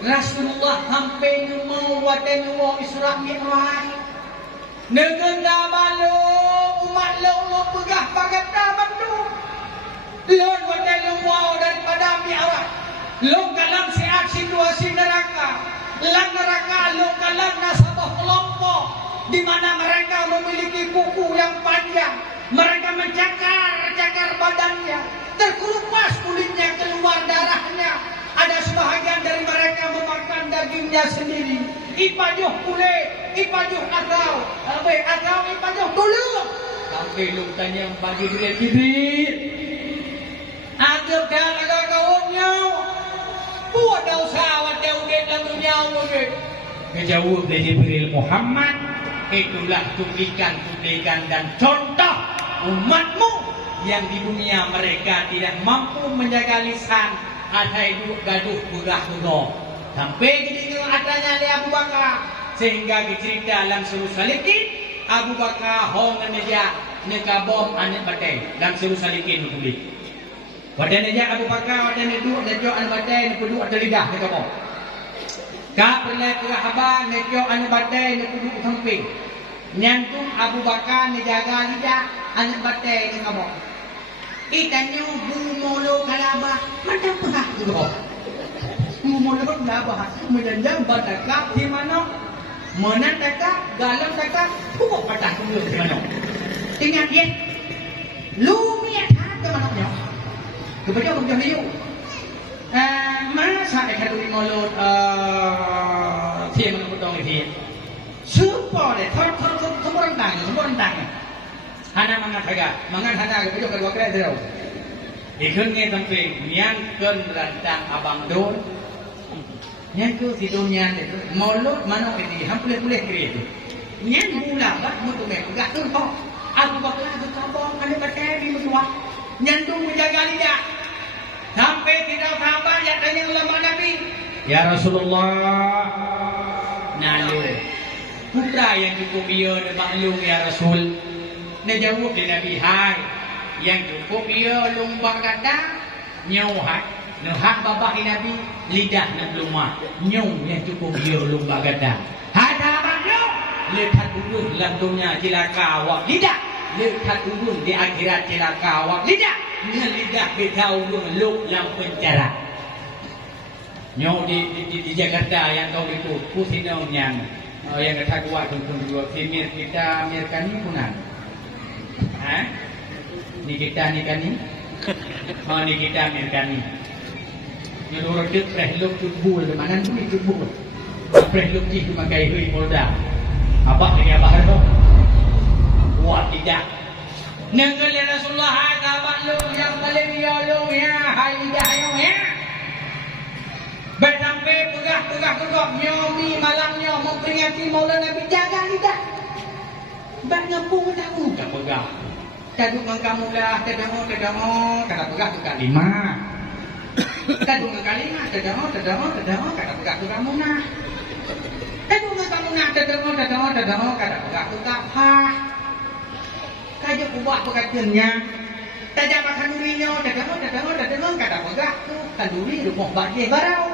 Rasulullah hampir mau watan wa Isra Mi'raj. Negenda balo umat lo pegah bagata bantu. Lon watan wa daripada Mi'raj. Lo kalam siat situasi neraka. Lang neraka lo kalam nasabah kelompok di mana mereka memiliki kuku yang panjang. Mereka mencakar badannya, terkelupas kulitnya, keluar darahnya. Ada sebahagian dari mereka memakan dagingnya sendiri. Ipajuh kulit, ipajuh agau, ipajuh tulung. Sampai lu tanya Pak Jibril, agak dah agak kawannya. Buat dosa awak jauh dalam dunia awak. Kejauh dari Jibril Muhammad, itulah tunikan dan contoh umatmu yang di dunia mereka tidak mampu menjaga lisan. Ada itu gaduh gurah-gurah sampai jadi adanya di Abu Bakar sehingga dicerita dalam suruh salikin Abu Bakar hongan dia nekabom anak batai dalam suruh salikin nulis badan dia Abu Bakar badan itu nekyo anak batai nukudu ada lidah nekabom kak perlai kerahaban nekyo anak batai nukudu samping nyantung Abu Bakar nejaga lidah anak batai nekabom itanyo bumolo kalaba macam apa tu kau? Bumolo kalaba menjanjang batakap di mana? Mana takap, galam takap, pukul batak tu di mana? Tinggal dia, lumia tak ke mana punya? Kemudian kemudian liu. Mana saya kata di molo tiada mana potong dia. Super deh, semua orang tanya. Hana mengatakan, hana kemudian kedua kali terus. Ikhunnya sampai nyangkun rantang abang don, nyangkun si dunia itu, mulut mana ini, hampir kiri itu. Nyang mula bah, mutu mereka, gak tu kau. Abu Bakar tu kabong, ada batai di musuh. Nyantung menjaga lidah, sampai tidak sabar yang tanya ulama Nabi. Ya Rasulullah, nalu putra yang cukup dia maklum ya Rasul. Dia jawab di Nabi hai yang cukup ia lumbak kata nyauhat nuhak bapak Nabi lidah nak lumah nyau yang cukup ia lumbak kata ada makhluk lihat dulu dalam dunia cilaka awak lidah lihat dulu di akhirat cilaka awak lidah lidah beritahu dulu dalam penjara nyau di Jakarta yang kau itu pusinau yang kata kuat untuk dua timir kita mirkan ni punan. Ni kita ni kan ni, ni kita ni kan ni. Yang orang tu prehluk tubuh, mana tu ni tubuh. Prehluk ni cuma gaya hui polda. Apa ni apa tu? Wah tidak. Nenggal Rasulullah ada baklu yang paling yolo ya, hai dah ya. Bersampai pegah nyomi malamnya memperingati Maulana Nabi jaga lidah. Banyak pun tahu tak pegah. Kadung kamu lah, terdengar, kata pegah tu kat 5. Kadung kali 5, terdengar, kata pegah tu kamu nah. Kadung kamu nah, terdengar, kata pegah tu kat 4. Kaja ubah pegatiannya. Tajam makan durinya, terdengar, kata pegah tu kanduri rumah bagai barau.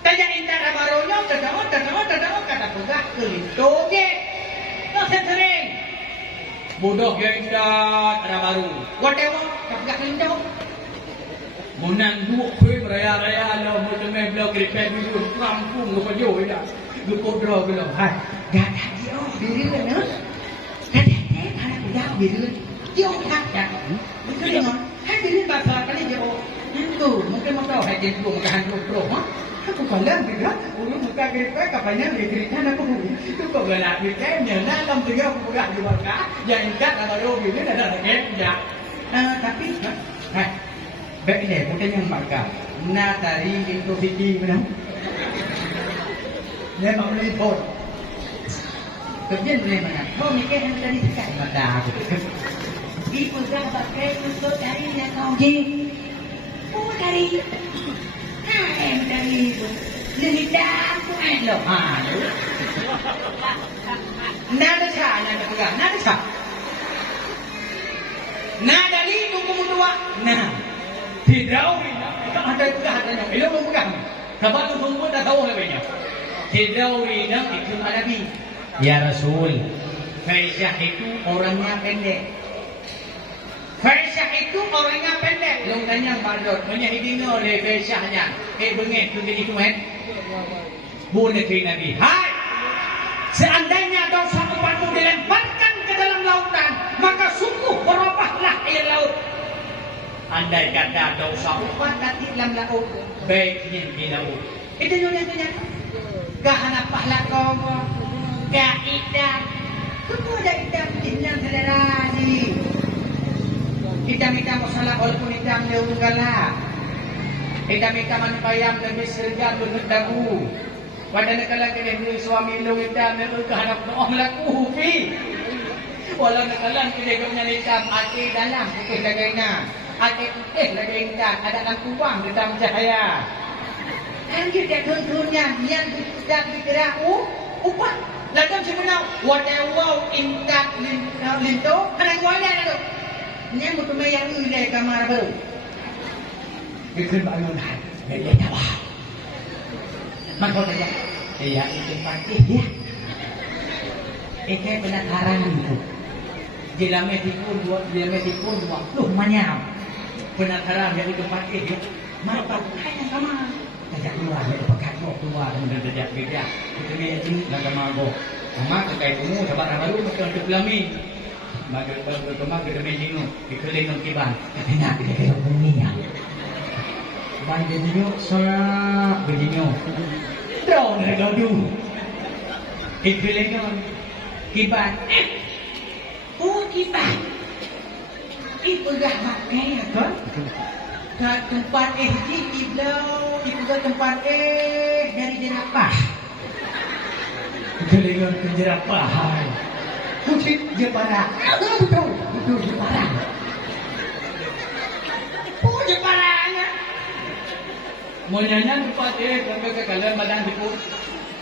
Tajam intar baronya, terdengar, kata pegah kelintoge. Tak sering. Bodoh yang indah ada baru. Whatever, tak pegah kelintoge. Munang duk kue raya-raya lah, macam belau keripet dulu, rampung lupa jauh dah. Lupa draw belau. Hai, dah dia diri mana? Dah ada pegah diri. Dia tak. Betul tak? Hai diri bahasa kali jauh. Itu mungkin mau hai jadi tu makan pro. Aku kalah juga. Ulu muka keripet kapalnya keripet aku. Itu kau galak keripet nyana dalam tiga aku pegah di bawah. Yang ikat ada dua ini ada raket ya. Tapi hai baik ni bukan yang markah. Na tari itu fikir mana? Dia mau beli pun. Kerjaan beli mana? Kau mikir yang tadi sekat mata aku. Ibu dah pakai untuk dari yang kau je. Oh dari. Dari lidah aku loh. Nada cara nak pegang. Nada cara. Nada ni tunggu dua. Nah. Tidak ada pegang yang elok pegang. Sebab tu semua dah tahu lebihnya. Hidawi nak ikut Nabi. Ya Rasul, Faisyah itu orangnya pendek. Faisyah itu orangnya pendek. Longkanya badut. Menyahidina oleh Faisyahnya. Bengit tu jadi tuan. Bunuh Nabi. Hai! Seandainya dosa umatmu dilemparkan ke dalam lautan, maka sungguh berubahlah air laut. Andai kata dosa umat nanti dalam laut, baiknya di laut. Itu nyonya. Kahana pahala kau, kaidah. Kemudian idam dinang saudara ni. Idam masalah walaupun idam lewat galak. Idam manpayam demi serja berdagu. Pada nakala kini suami lu idam lu kahana noh laku pi. Walau nakala kini kau nyalitam hati dalam putih lagainya. Hati putih lagainya ada lampuang dalam cahaya. Yang kita tuntunnya, yang kita bergerak, upah. Lalu sebenarnya, whatever intak linto, kadang kau ada tu. Ni mutu mayang ini kamar baru. Ikut bangun hai, dia nyawa. Maka dia, dia itu pasti dia. Itu penasaran itu. Jika metipun dua, lu manyam. Penasaran dia itu pasti dia. Maka hanya kamar. Tajak keluar, dia pakai keluar, kemudian tajak kerja. Kita ni ini laga mago. Mama kekai kamu, sabar baru macam tu pelami. Maka berkembang kita menjinu, dikeling ng kiban. Katanya kita kayak bumi ya. Banjir jinyo, soalnya berjinyo. Terus nak gaduh. Dikeling ng kiban. Kiban. Ipegah makai kan? Kat tempat iblau, ibu ke tempat dari jerapah. Kelingan ke jerapah. Kucing jepara. Betul jepara. Jeparanya. Monyanya tempat sampai ke kalian badan dipu.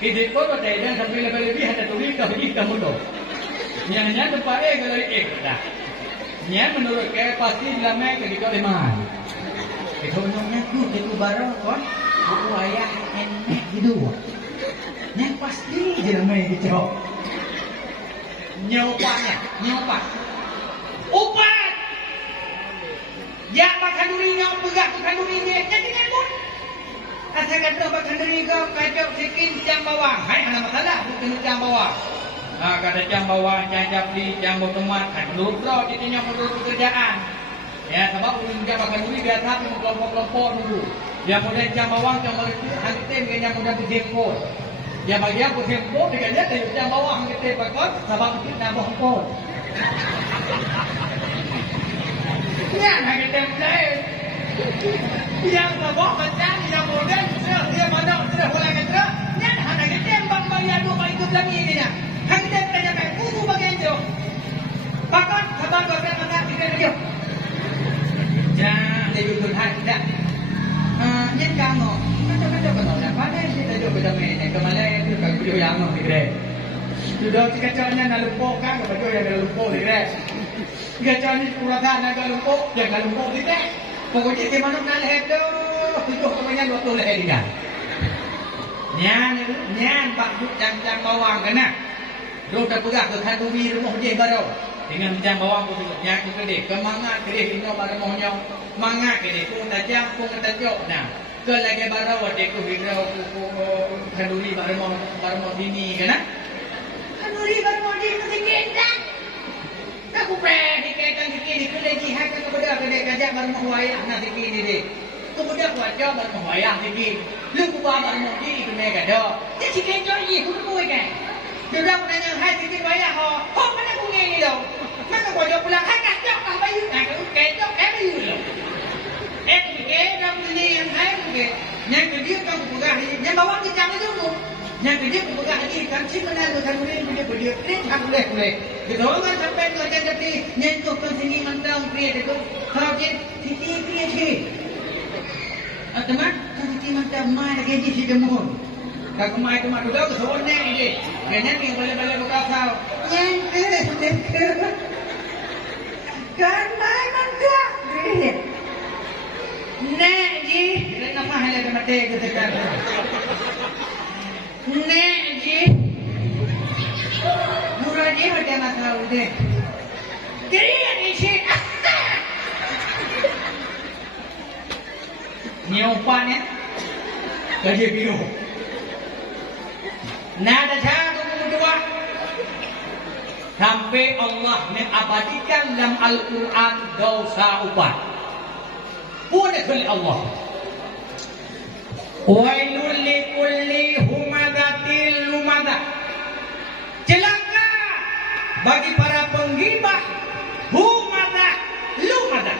Ide ko ada dan sampai lebih ada tulis kamu tu. Nyanya tempat kalau dah. Nya menurut ke pasti lama ketika lemah. Itu untungnya itu barang kan, buku ayah enak gitu. Yang pasti jeramai gitu. Nyopat. Upat. Ya makan duri nyok pegah makan duri ni, jadi nyambut. Asal kata makan duri kau kacau sikin jam bawang. Hai ada masalah bukan jam bawang. Kata jam bawang, jam di jam teman, kan dulu jadinya menurut pekerjaan. Ya, sebab ulun dia makan duri biasa kelompok-kelompok dulu. Dia kemudian jam bawang, jam bawang itu hantin yang kemudian berjemput. Dia bagi aku berjemput, dia dari jam bawang hantin pakot, sebab itu nak berjemput. Ya, nak kita mulai. Yang bawang macam yang modern, dia mana sudah mulai kata, yang nak kita bang bayar dua itu lagi ini nya. Hantin tanya baik, buku bagian tu. Pakot, sebab bagian mana kita dia. Jangan duduk hai tidak. Nhân càng ngọ, nó còn nói là phát đấy, thì được bây giờ mẹ này cầm lên thì phải video yang ngọ thì k래. Từ đó thì cái cho nhân là lumpo các cái video yang là lumpo thì k래. Cái cho nhân cura gan là cái lumpo, yang là lumpo thì k래. Pokoknya di mana nak leher tu, itu pokoknya waktu leher dia. Nyan pak duk jam bawang kena. Duk dah pegah ke kanduri rumah je baru. Dengan jam bawang pun nyak tu kedek, kemangat kedek tinggal pada mohnya. Mangat kedek pun dah jam pun dah jok nah. Ke lagi baru ada ku hidau ku kanduri baru mau dini kena. Kanduri baru mau dini mesti kita. Aku pernah dikaitan sikit kedek jihad kepada kedek kajak baru mau wayang nak sikit ni dek. Kemudian wajah baru mau wayang sikit. Lu ku baru mau dini ke mereka dah. Jadi sikit joyi ku tu kan. Dia dah nanya hai sikit wayang ho. Ho mana ku ngi đâu. Maka wajah pulang hai kacak tak bayu. Nah ku kacak bayu loh. Kế trong tự nhiên em thấy kìa nhân cái biết trong cuộc gà thì nhân báo cái trang cái luôn nhân cái biết cuộc gà thì thằng chim nó rồi thằng lên cái điều đấy thằng lệ thì đó nó sắp bên rồi chân đi nhân cuộc con sinh mang trong kia thì cũng sao chứ thì kia thì teman kan kita macam mai lagi di demon kalau mai tu mak tu dah kesuruh ni je kena ni boleh buka kau kan mai mangga Nek ji, nak mahal ada mati ketekan. Nek ji, murah ji ada nak tahu deh. Kirian isi. Nyopan ya, kerja biru. Nada satu kedua. Sampai Allah mengabadikan dalam Al-Quran dosa ubat. Punya oleh Allah. Wailul likulli humadatil lumadah. Celaka bagi para penggibah humadah lumadah.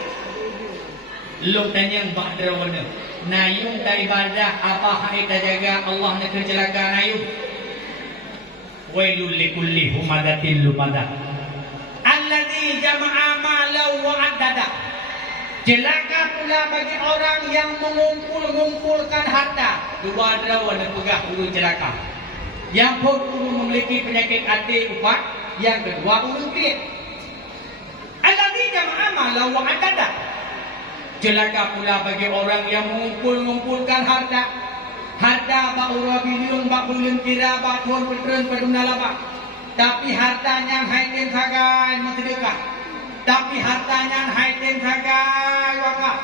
Lu tanya bakda mana? Nayung daripada apa hari terjaga Allah nak kecelakaan nayung. Wailul likulli humadatil lumadah. Alladzi jama'a malau wa addada. Celaka pula bagi orang yang mengumpulkan harta. Dua adalah warna pegah urun celaka. Yang pertama memiliki penyakit hati upat. Yang kedua urun kriik. Alladzi jama'a malau wa addada. Celaka pula bagi orang yang mengumpulkan harta. Harta bak urabilun, bak bulun kira, bak tuan petren, padumna labak. Tapi hartanya haitin sagai sedekah. Tapi hartanya haitin sagai wakaf.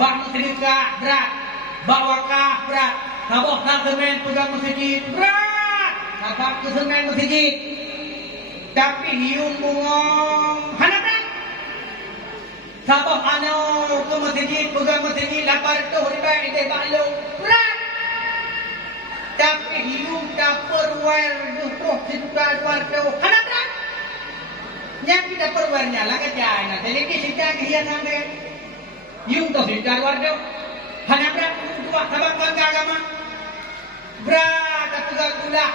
Bak sedekah berat, bak wakaf berat. Kabok nak semen pegang masjid berat. Kabak ke semen masjid. Tapi hiung bungong hana berat. Sabah anu ke masjid pegang masjid 800 ribu ide balu berat. Tapi hidup dapur war duh sejuta 200 hana berat. Yang kita perwarnya lah kerjaan. Jadi kita kehiasan deh. Yung tu sejuta 200 hana berat dua sabang keluarga agama. Berat keluarga gula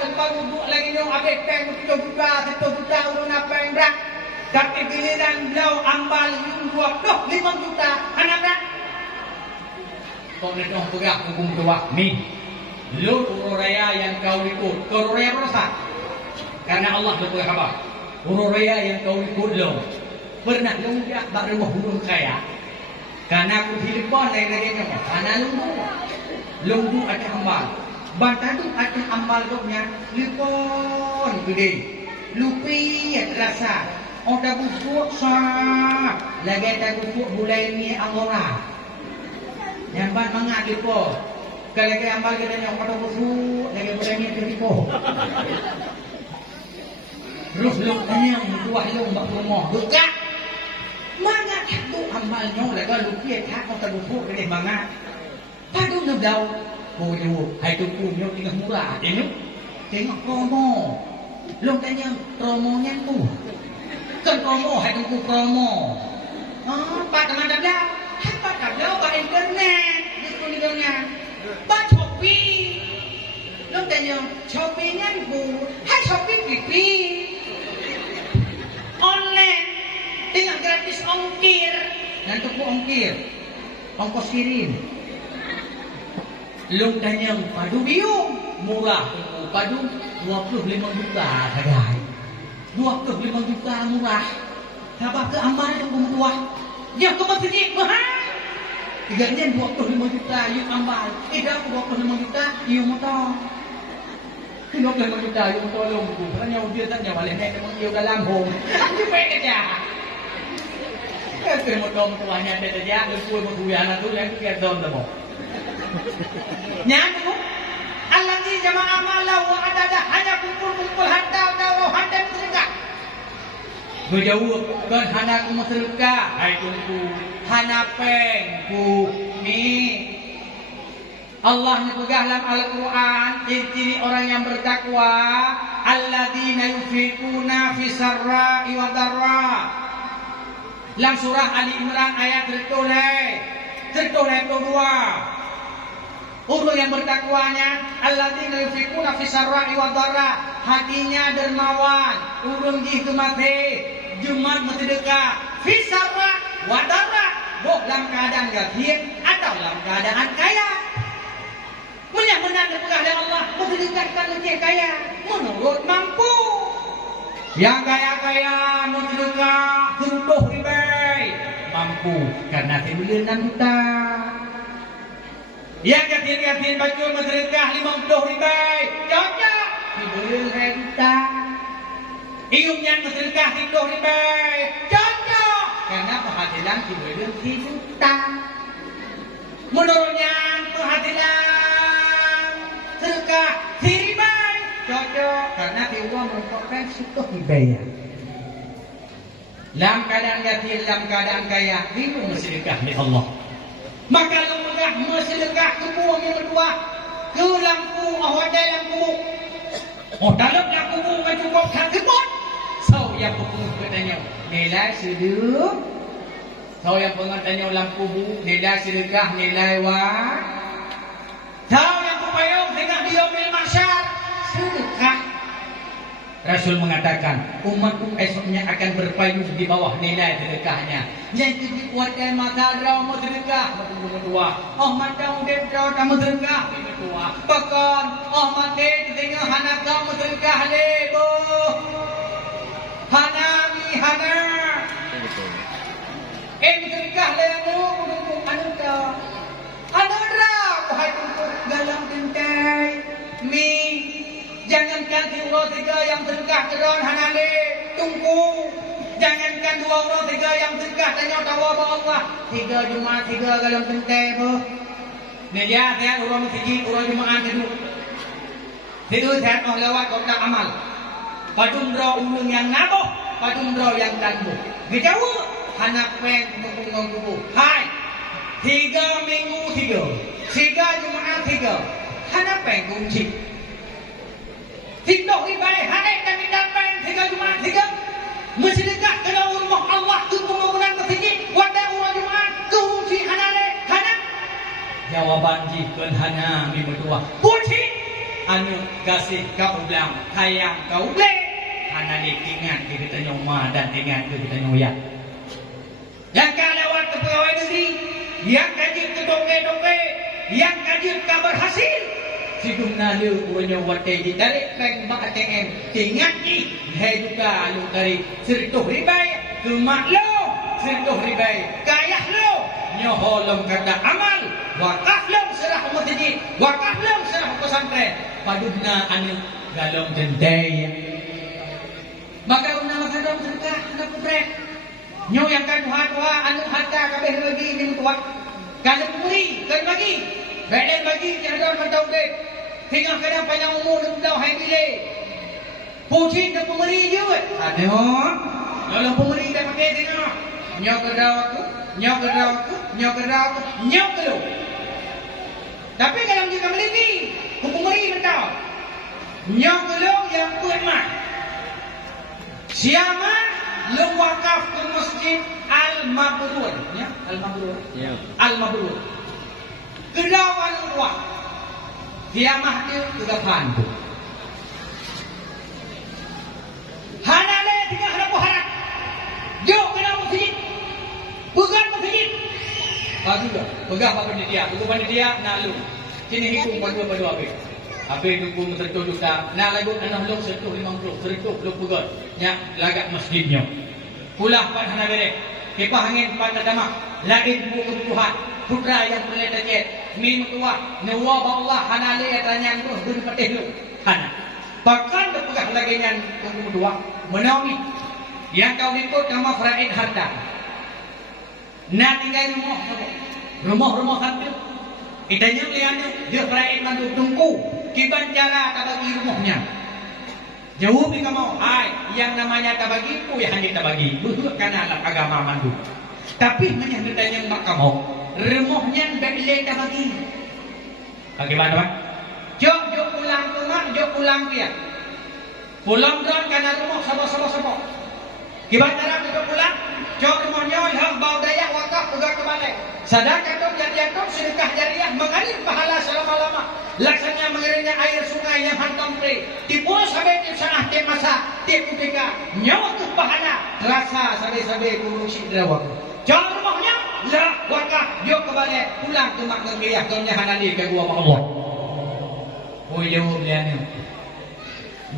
tempat duduk lagi nyong abek peng 3 juta 1 juta urun apa yang berat. Tapi giliran beliau ambal yung 5 juta hana berat. Kau ni dong pegang hukum tua ni. Lu ururaya yang kau ikut. Ururaya berasa. Karena Allah berpegang apa? Ururaya yang kau ikut lu. Pernah lu enggak baru huruf kaya? Karena aku hilpon dari dia. Karena lu ada amal. Bantadu ada amal doknya. Hilpon gede. Lupi terasa. Oda busuk sah. Lagi tak busuk bulai ni angora. Yang ban mangat hilpon. Kalau kita amal kita yang pada busuk, lagi berani tertipu. Terus lu tanya buah lu mbak rumah, buka. Mana tu amalnya, lagi lu kiat tak pada busuk gede banget. Padu ngeblau, bodoh, hai tu punya tinggal murah, tengok promo. Lu tanya promonya tu, kan promo, hai tu promo. Pak teman dah, hai pak dah, pak internet, diskonnya. Pak Shopee, lu tanya Shopee kan bu, hai Shopee pipi, online, dengan gratis ongkir, dan tuku ongkir, ongkos kirim. Lu tanya padu biung, murah tuku padu 25 juta sagai, 25 juta murah. Siapa ke amal yang tua? Dia ke masjid mahal. Tiganya 25 juta, you ambal. Tidak aku 25 juta, you motor. 25 juta, you motor long buku. Karena dia tak nyawa leh, memang dia udah lambung. Aku pengen kerja. Kalau motor tuanya ada kerja, dia pun mau anak tu, yang kita dom demo. Nyanyi tu, Allah ni jamaah malau ada hanya kumpul harta atau harta sedekah. Berjauh kan hana ku sedekah, hai tungku. Hana pengku ni Allah pegang dalam Al-Quran ciri-ciri orang yang bertakwa alladzina yunfiquna fi sarra'i wa dharra. Dalam surah Ali Imran ayat tertulis kedua. Orang yang bertakwanya alladzina yunfiquna fi sarra'i wa dharra, hatinya dermawan, urung gitu mati, jumat sedekah fi sarra' wa dharra. Dalam keadaan gafir atau dalam keadaan kaya. Benar-benar dipegang oleh Allah, mensedekahkan yang kaya menurut mampu. Yang kaya-kaya mensedekah 10 ribu, mampu karena timbulin nanta. Yang yatin baju sedekah 50 ribu cocok timbulin renta. Iumnya sedekah 30 ribu cocok karena penghasilan timbulin 1 juta. Menurutnya penghasilan sedekah 1 ribu cocok karena uang merupakan 1 ribu. Dalam keadaan yatim, dalam keadaan kaya, bingung bersedekah oleh Allah. Maka lu megah bersedekah ke buang yang berdua, ke lampu, wadai lampu. Oh dalam lampu kan cukup tak kebun. So yang pengen katanya nilai sedekah. So yang pengen tanya lampu nilai sedekah nilai wah. Tahu yang payung tengah di yaumil mahsyar sedekah. Rasul mengatakan umat esoknya akan berpayung di bawah nilai sedekahnya. Yang dikuatkan mata ramu sedekah berdua. Oh mata udah kamu sedekah berdua. Bahkan oh mata tengah anak kamu sedekah lebo. Hanami hana. Sedekah lebo anu dah. Anu dah wahai tunggu dalam tintai. Mi jangankan 2 orang 3 yang sedekah keron hanale tunggu. Jangankan 2 orang 3 yang sedekah tanya tawa Allah. 3 Jumaat 3 dalam tentai bo. Meja saya orang masjid orang Jumaat itu. Itu saya lewat kota amal. Padumro ulung yang naboh, padumro yang tanbuh. Gejawa anak peng mengunggu. Hai. 3 minggu 3. 3 Jumaat 3. Anak peng kunci. Tindak ribai hanek kami dapat 3 Jumaat 3 bersedekah ke dalam rumah Allah ke pembangunan masjid wadah orang Jumaat ke fungsi hanale hana jawaban jikeun hana mi berdua kunci anu kasih kau ulang hayang kau ble hana dikingat ke kita nyoma dan ingat ke kita nyoyak yang lewat ke pegawai negeri yang kaji ke doke-doke yang kaji kabar hasil sidung nalu punya watai ditarik bank mak ATM tingat ni hai juga lu dari 100 ribu ke mak lo 100 ribu kaya lo nyoholom kata amal wakaf lo serah masjid wakaf lo serah pesantren padudna anu galong jendai maka una masadong sedekah anak putrek nyo yang kan tuha anu harta kabeh bagi ning tuha kalau pemberi kan bagi beden bagi jangan mentau dek tinggal kadang panjang umur dan dah hai pilih. Pucin dan pemberi je weh. Ada. Kalau pemberi dah pakai tengok. Nyok kedau aku, nyok kedau aku, nyok kedau aku, nyok kedau. Tapi kalau dia memiliki, pemberi mentau. Nyok kedau yang kuat mah. Siapa lu wakaf ke masjid Al-Mabrur, ya? Al-Mabrur. Ya. Al-Mabrur. Kedau al-Wah. Dia mahdir 3,000. Hanale 3,000 harap. Jauh kena masjid. Pegang masjid. Bagi dah. Pegang apa dia? Buku panitia nalu. Kini hitung berdua-berdua habis. Habis tunggu tertutup juta. Nah lagu anak long 150, 100 lu pegang. Nya lagak masjidnya. Pulah pan hana berek. Kipah angin pan pertama. Lain buku Tuhan. Putra yang boleh terjadi min tua nyawa Allah hanale tanya tu dun patih lu hana bahkan depegah lagi yang kedua menawi yang kau ikut nama Faraid harta nak tinggal rumah hampir itanya lihat dia Faraid mandu tungku kiban cara tak bagi rumahnya jauh bika mau hai yang namanya tak bagi ku yang hanya tak bagi bukan karena agama mandu tapi hanya ditanya mak kamu rumahnya beli tak bagi. Bagaimana Pak? Jok pulang ke mak, jok pulang dia. Pulang dan karena rumah sama. Gimana cara jok pulang? Jok rumahnya yang bau daya wakaf pegang ke balik. Sedangkan dok jadian dok sedekah jariah mengalir pahala selama-lama. Laksana mengalirnya air sungai yang hantam pre. Di pulau sampai di sana tiap masa tiap ketika nyawa tu pahala rasa sampai kurusi derawak. Jok rumahnya lah wakaf jok kembali pulang ke mak negeriah kaunya hanali ke gua Allah. Oh jauh beliau.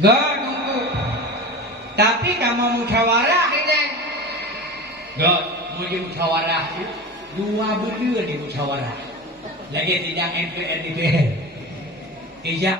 Gak nunggu. Tapi kamu musyawarah ini. Gak mau di musyawarah dua berdua di musyawarah lagi tidak MPR DPR tidak